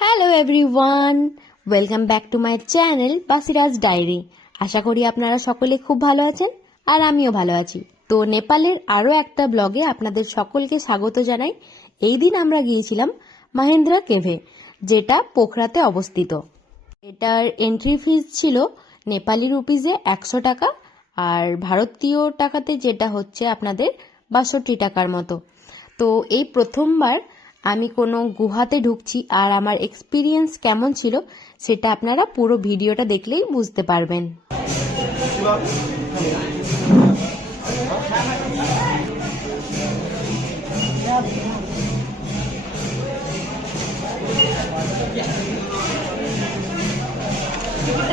Hello everyone, welcome back to my channel Basiraj diary. আশা করি আপনারা সকলে খুব ভালো আছেন আর আমিও ভালো আছি। তো নেপালের আরও একটা ব্লগে আপনাদের সকলকে স্বাগত জানাই। এই দিন আমরা গিয়েছিলাম মহেন্দ্রা কেভে, যেটা পোখরাতে অবস্থিত। এটার এন্ট্রি ফিস ছিল নেপালি রুপিজে 100 টাকা, আর ভারতীয় টাকাতে যেটা হচ্ছে আপনাদের 62 টাকার মতো। তো এই প্রথমবার আমি কোনো গুহাতে ঢুকছি, আর আমার এক্সপিরিয়েন্স কেমন ছিল সেটা আপনারা পুরো ভিডিওটা দেখলেই বুঝতে পারবেন।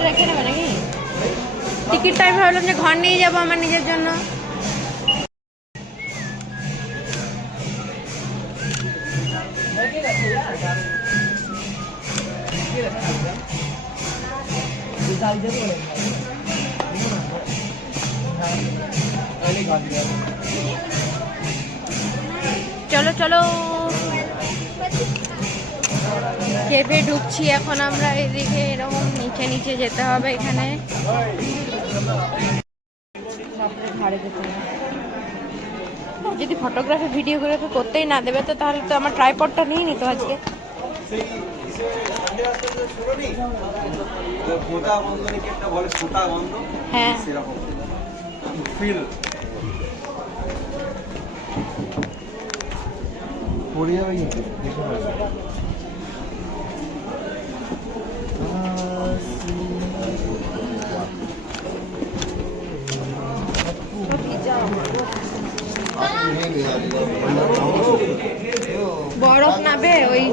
রেখে নেবে নাকি টিকিটটা? আমি ভাবলাম যে ঘর নিয়ে যাবো আমার নিজের জন্য। চলো চলো, কেভে ঢুকছি এখন আমরা। এদিকে এরকম নিচে নিচে যেতে হবে, এখানে যদি ফটোগ্রাফি ভিডিওগ্রাফি করতেই না দেবে তো তাহলে তো আমার ট্রাইপডটা নিয়ে নিত আজকে। হ্যাঁ, বরফ নাবে ওই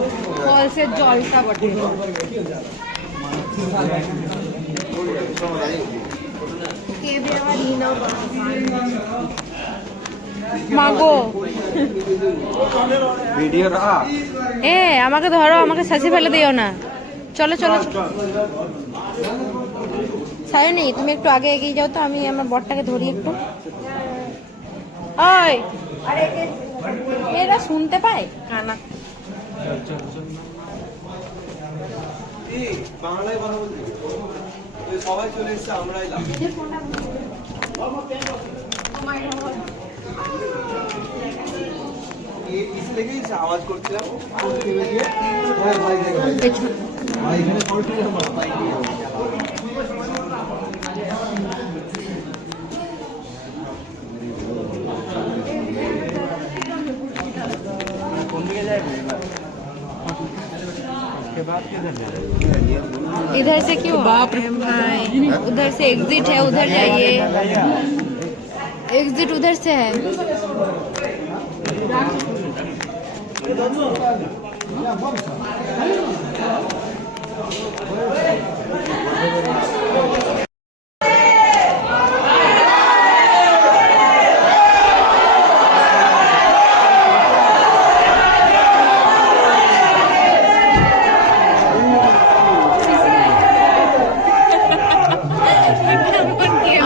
ফলসের জলটা বটে। মাগো আমাকে ধরো, আমাকে শাসি ফেলে দিও না। চলো চলো সায়নী, তুমি একটু আগে এগিয়ে যাও তো, আমি আমার বরটাকে ধরি একটু। ওই এরা শুনতে পায় কানা। বাংলায় কথা বলতে সবাই চলে এসছে, আমরাই আওয়াজ করছিলাম। इधर से क्यों? बाप रे भाई, उधर से एग्जिट है, उधर जाइए। एग्जिट उधर से है।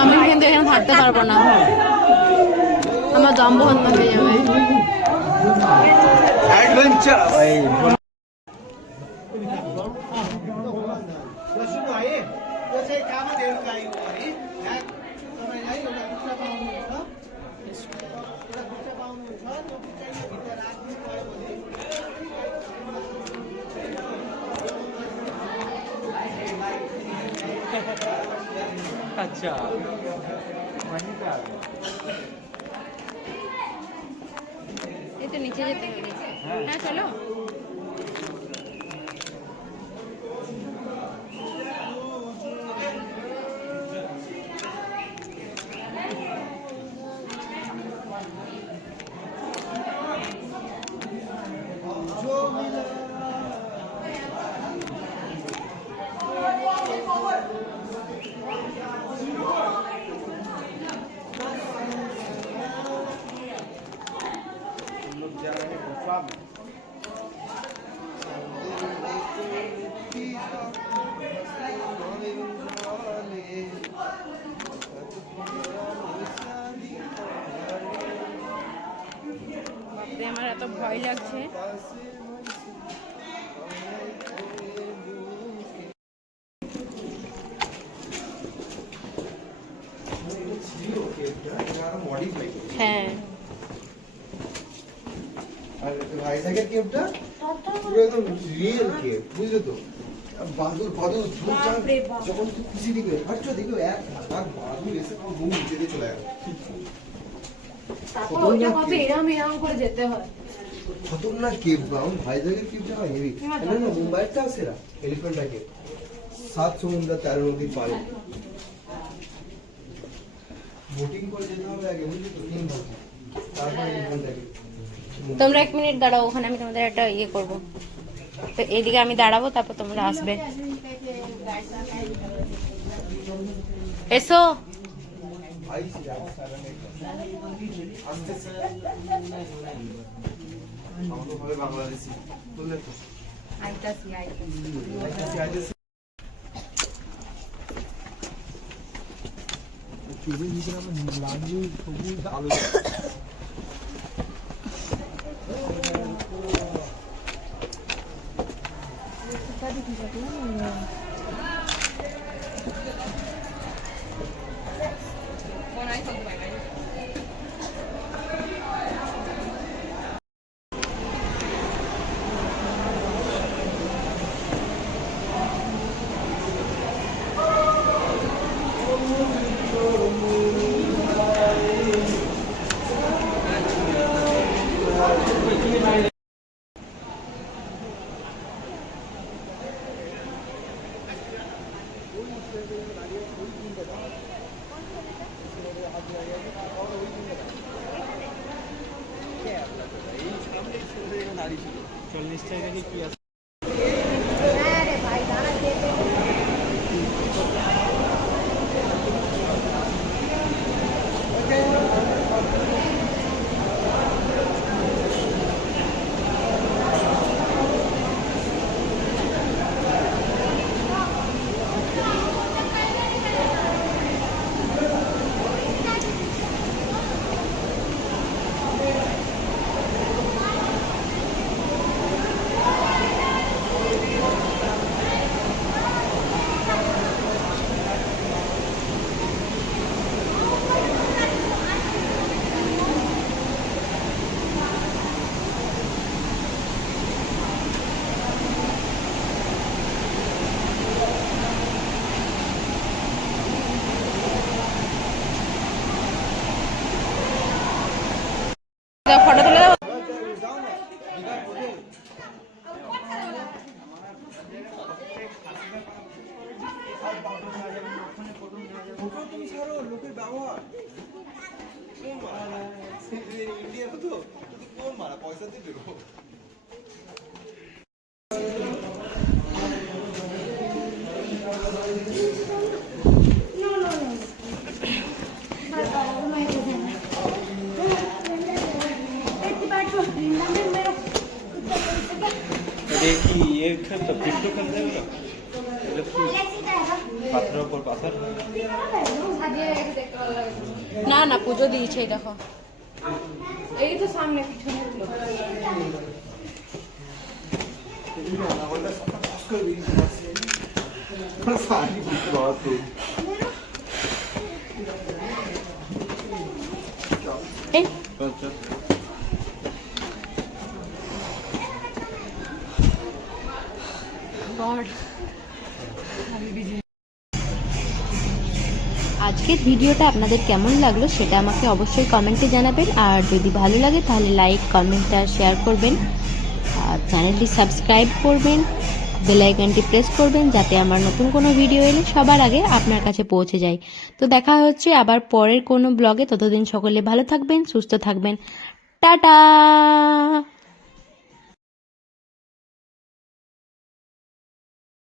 আমি কিন্তু এখানে থাকতে পারবো না, আমার দম বন্ধ হয়ে যাবে। अच्छा এই তো নিচে যেতে হবে। হ্যাঁ চলো। আমার এত ভয় লাগছে। আর ভাইজাগের কেপটা পুরো একদম রিয়েল কেপ, বুঝলে তো? বাদুর বাদুর ঝুমঝাম, যখন তুই খুশি দিকে হাঁটছো দেখো এক হাজার বাদুর এসে তোমার ঘুম নিচে দিয়ে চলে গেল। খতরনাক কেপ বা আমার ভাইজাগের কেপটা হেভি। না না, মুম্বাইটা আছে না এলিফ্যান্টা কেপ, 7 সমুদ্র 13 নদীর পাড়ে। বোটিং করে যেতে হবে আগে, বুঝলি তো? 3 ঘন্টা, তারপরে এলিফ্যান্টা কেপ। তোমরা 1 মিনিট দাঁড়াও, ওখানে আমি তোমাদের একটা ইয়ে করবো। তো এইদিকে আমি দাঁড়াবো, তারপর তোমরা আসবে। এসো। বাংলাদেশি বুঝলে তো? ফটো তুলে দাও। লোকের ব্যবহার ইন্ডিয়া তো কোন মারা পয়সা দিয়ে দেবো। देखी ये खेलता पिट्टू खेलते हैं ना পাথরের উপর পাথর না না, পুজো দিয়েছে, এই দেখো। এই তো সামনে পিছনে এই গড, আজকের ভিডিওটা আপনাদের কেমন লাগলো সেটা আমাকে অবশ্যই কমেন্টে জানাবেন। আর যদি ভালো লাগে তাহলে লাইক, কমেন্ট আর শেয়ার করবেন। আর চ্যানেলটি সাবস্ক্রাইব করবেন, বেল আইকনটি প্রেস করবেন, যাতে আমার নতুন কোনো ভিডিও এলে সবার আগে আপনার কাছে পৌঁছে যায়। তো দেখা হচ্ছে আবার পরের কোনো ব্লগে। ততদিন সকলে ভালো থাকবেন, সুস্থ থাকবেন। টাটা।